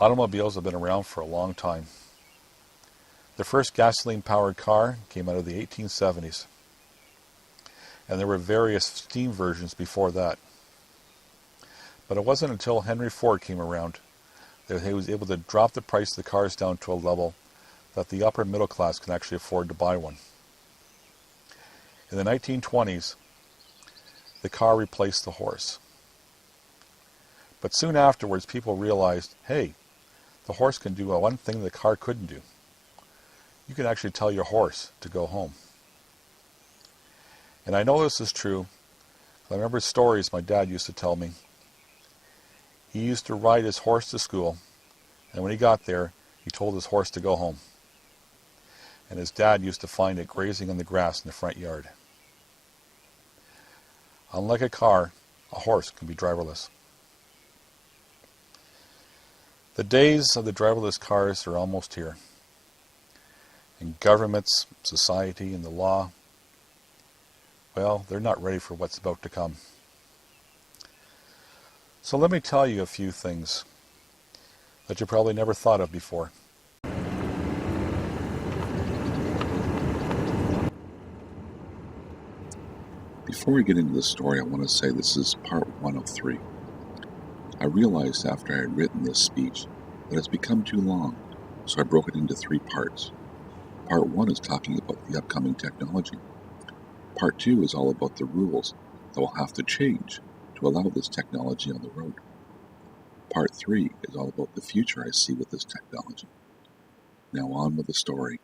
Automobiles have been around for a long time. The first gasoline-powered car came out of the 1870s, and there were various steam versions before that. But it wasn't until Henry Ford came around that he was able to drop the price of the cars down to a level that the upper middle class can actually afford to buy one. In the 1920s, the car replaced the horse. But soon afterwards, people realized, hey, the horse can do one thing the car couldn't do. You can actually tell your horse to go home. And I know this is true. I remember stories my dad used to tell me. He used to ride his horse to school, and when he got there, he told his horse to go home. And his dad used to find it grazing on the grass in the front yard. Unlike a car, a horse can be driverless. The days of the driverless cars are almost here. And governments, society, and the law, well, they're not ready for what's about to come. So let me tell you a few things that you probably never thought of before. Before we get into the story, I want to say this is part 1 of 3. I realized after I had written this speech that it's become too long, so I broke it into 3 parts. Part 1 is talking about the upcoming technology. Part 2 is all about the rules that will have to change to allow this technology on the road. Part 3 is all about the future I see with this technology. Now on with the story.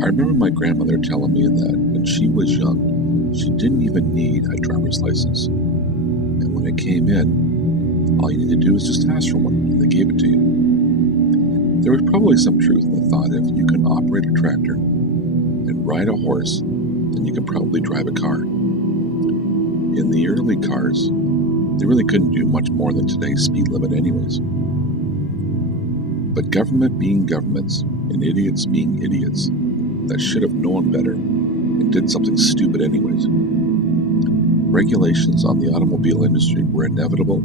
I remember my grandmother telling me that when she was young, she didn't even need a driver's license. And when it came in, all you needed to do was just ask for one, and they gave it to you. There was probably some truth in the thought if you can operate a tractor and ride a horse, then you can probably drive a car. In the early cars, they really couldn't do much more than today's speed limit anyways. But government being governments, and idiots being idiots, that should have known better and did something stupid anyways. Regulations on the automobile industry were inevitable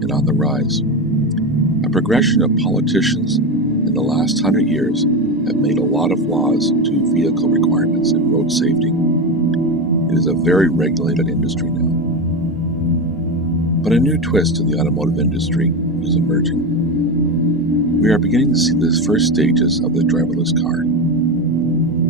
and on the rise. A progression of politicians in the last 100 years have made a lot of laws to vehicle requirements and road safety. It is a very regulated industry now. But a new twist to the automotive industry is emerging. We are beginning to see the first stages of the driverless car.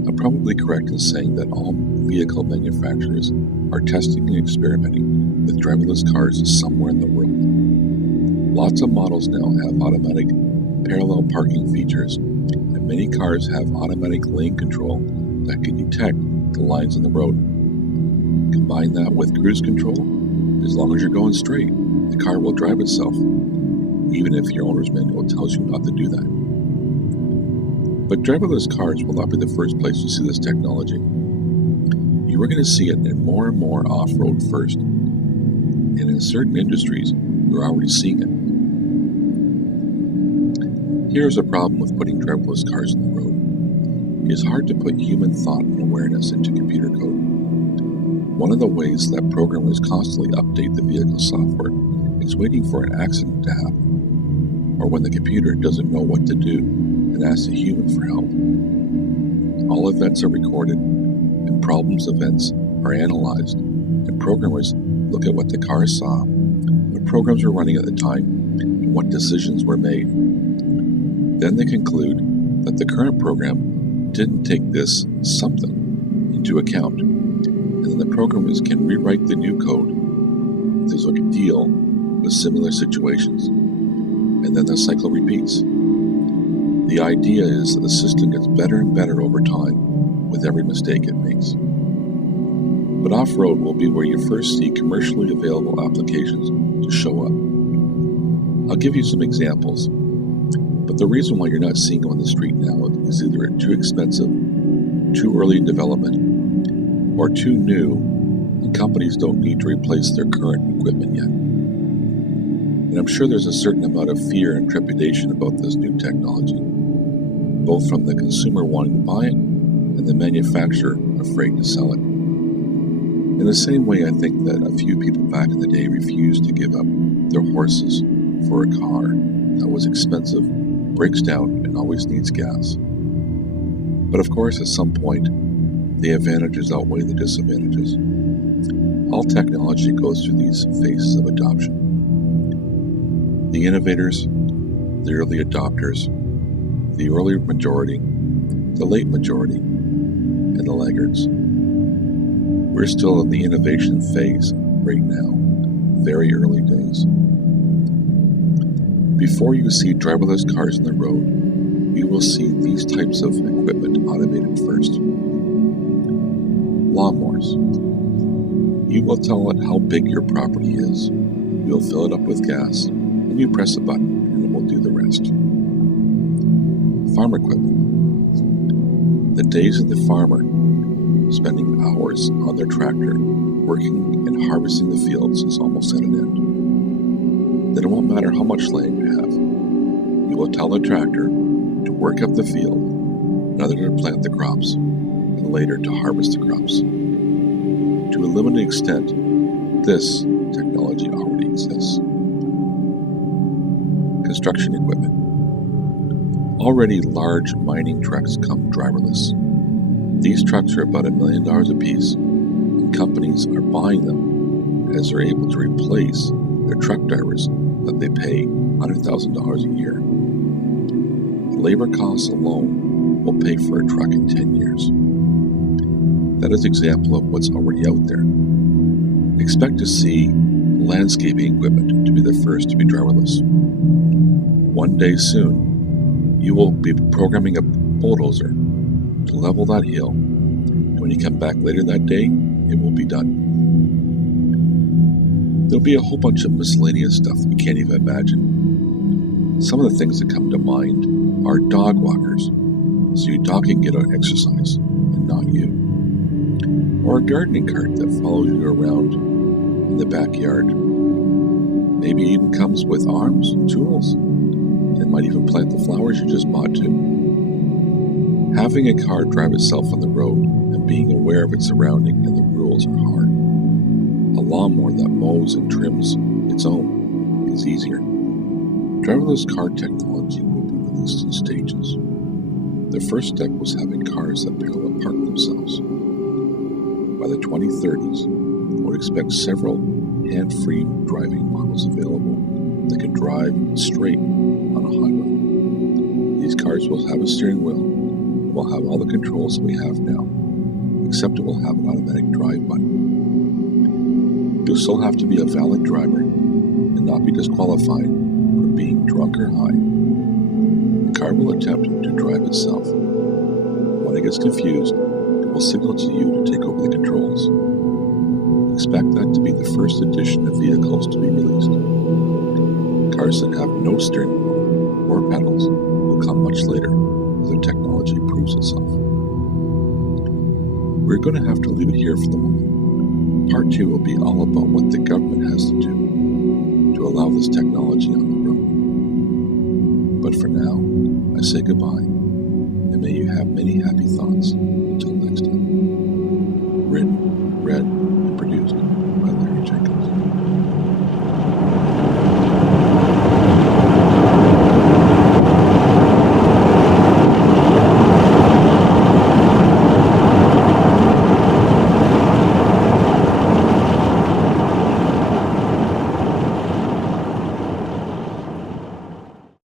I'm probably correct in saying that all vehicle manufacturers are testing and experimenting with driverless cars somewhere in the world. Lots of models now have automatic parallel parking features, and many cars have automatic lane control that can detect the lines in the road. Combine that with cruise control, as long as you're going straight, the car will drive itself, even if your owner's manual tells you not to do that. But driverless cars will not be the first place you see this technology. You are going to see it in more and more off-road first. And in certain industries, you're already seeing it. Here's a problem with putting driverless cars on the road. It is hard to put human thought and awareness into computer code. One of the ways that programmers constantly update the vehicle software is waiting for an accident to happen, or when the computer doesn't know what to do and asks a human for help. All events are recorded, and problems events are analyzed, and programmers look at what the car saw, what programs were running at the time, and what decisions were made. Then they conclude that the current program didn't take this something into account, and then the programmers can rewrite the new code to deal with similar situations, and then the cycle repeats. The idea is that the system gets better and better over time with every mistake it makes. But off-road will be where you first see commercially available applications to show up. I'll give you some examples, but the reason why you're not seeing them on the street now is either too expensive, too early in development, or too new, and companies don't need to replace their current equipment yet. And I'm sure there's a certain amount of fear and trepidation about this new technology. both from the consumer wanting to buy it and the manufacturer afraid to sell it. In the same way, I think that a few people back in the day refused to give up their horses for a car that was expensive, breaks down, and always needs gas. But of course, at some point, the advantages outweigh the disadvantages. All technology goes through these phases of adoption. The innovators, the early adopters, the early majority, the late majority, and the laggards. We're still in the innovation phase right now, very early days. Before you see driverless cars on the road, you will see these types of equipment automated first. Lawnmowers. You will tell it how big your property is. You'll fill it up with gas, and you press a button, and it will do the rest. Farm equipment. The days of the farmer spending hours on their tractor working and harvesting the fields is almost at an end. Then it won't matter how much land you have. You will tell the tractor to work up the field, another to plant the crops, and later to harvest the crops. To a limited extent, this technology already exists. Construction equipment. Already large mining trucks come driverless. These trucks are about $1 million a piece, and companies are buying them as they're able to replace their truck drivers that they pay $100,000 a year. Labor costs alone will pay for a truck in 10 years. That is an example of what's already out there. Expect to see landscaping equipment to be the first to be driverless. One day soon, you will be programming a bulldozer to level that hill, and when you come back later that day, it will be done. There'll be a whole bunch of miscellaneous stuff we can't even imagine. Some of the things that come to mind are dog walkers, so your dog can get out exercise, and not you. Or a gardening cart that follows you around in the backyard. Maybe it even comes with arms and tools, and it might even plant the flowers you just bought too. Having a car drive itself on the road and being aware of its surrounding and the rules are hard. A lawnmower that mows and trims its own is easier. Driverless car technology will be released in stages. The first step was having cars that parallel park themselves. By the 2030s, I would expect several hand-free driving models available that can drive straight on a highway. These cars will have a steering wheel and will have all the controls that we have now, except it will have an automatic drive button. You'll still have to be a valid driver and not be disqualified for being drunk or high. The car will attempt to drive itself. When it gets confused, it will signal to you to take over the controls. Expect that to be the first edition of vehicles to be released. Cars that have no steering wheel or pedals will come much later as their technology proves itself. We're going to have to leave it here for the moment. Part 2 will be all about what the government has to do to allow this technology on the road. But for now, I say goodbye, and may you have many happy thoughts until next time.